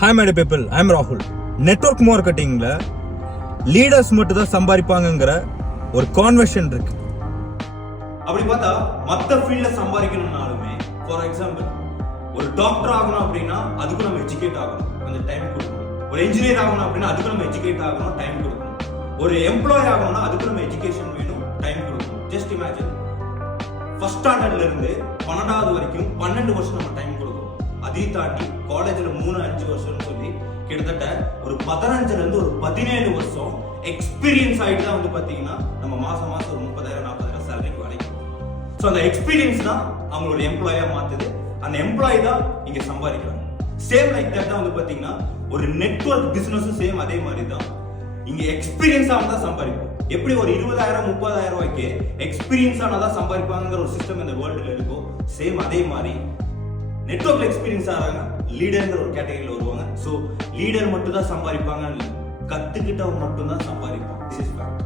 Hi my dear people, I am Rahul. Network மார்க்கெட்டிங்ல leaders மட்டும் தான் சம்பாதிப்பாங்கங்கிற ஒரு கான்வெர்ஷன் இருக்கு. அப்படி பார்த்தா மற்ற ஃபீல்ட்ல சம்பாதிக்கணும்னாலுமே ஃபார் எக்ஸாம்பிள் ஒரு டாக்டர் ஆகணும் அப்படின்னா அதுக்கு நம்ம எஜுகேட் ஆகணும், கொஞ்சம் டைம் கொடுக்கணும். ஒரு இன்ஜினியர் ஆகணும் அப்படின்னா அதுக்கு நம்ம எஜுகேட் ஆகணும், டைம் கொடுக்கணும். ஒரு எம்ப்ளாய் ஆகணும்னா அதுக்கு நம்ம எஜுகேஷன் வேணும், டைம் கொடுக்கணும். ஜஸ்ட் இமேஜின், ஃபர்ஸ்ட் ஸ்டாண்டர்ட்ல இருந்து 12வது வரைக்கும் 12 வருஷம் நம்ம டைம் கொடுக்கணும். அதை தாண்டி காலேஜ்ல 3-5 வருஷம்னு சொல்லி கிட்டத்தட்ட ஒரு 15ல இருந்து ஒரு 17 வருஷம் எக்ஸ்பீரியன்ஸ் ஆயிட்டு தான் வந்து பாத்தீங்கன்னா நம்ம மாசம் ஒரு 30,000-40,000 சேலரிக்கு வரைக்கும். ஸோ அந்த எக்ஸ்பீரியன்ஸ் தான் அவங்களோட எம்ப்ளாயா மாத்துது. அந்த எம்ப்ளாயி தான் இங்க சம்பாதிக்கிறாங்க. சேம் லைக் தட் தான் வந்து பாத்தீங்கன்னா ஒரு நெட்வொர்க் பிசினஸும் சேம் அதே மாதிரி தான். இங்க எக்ஸ்பீரியன்ஸ் ஆனதான் சம்பாதிப்போம். எப்படி ஒரு 20,000-30,000 ரூபாய்க்கு எக்ஸ்பீரியன்ஸ் ஆனதான் சம்பாதிப்பாங்கிற ஒரு சிஸ்டம் இந்த வேர்ல்டுல இருக்கும். சேம் அதே மாதிரி நெட்வொர்க்ல எக்ஸ்பீரியன்ஸ் ஆகிறாங்க, லீடர்ங்கிற ஒரு கேட்டகரியில் வருவாங்க. ஸோ லீடர் மட்டும் தான் சம்பாதிப்பாங்க, கத்துக்கிட்டவங்க மட்டும் தான் சம்பாதிப்பாங்க. This is fact.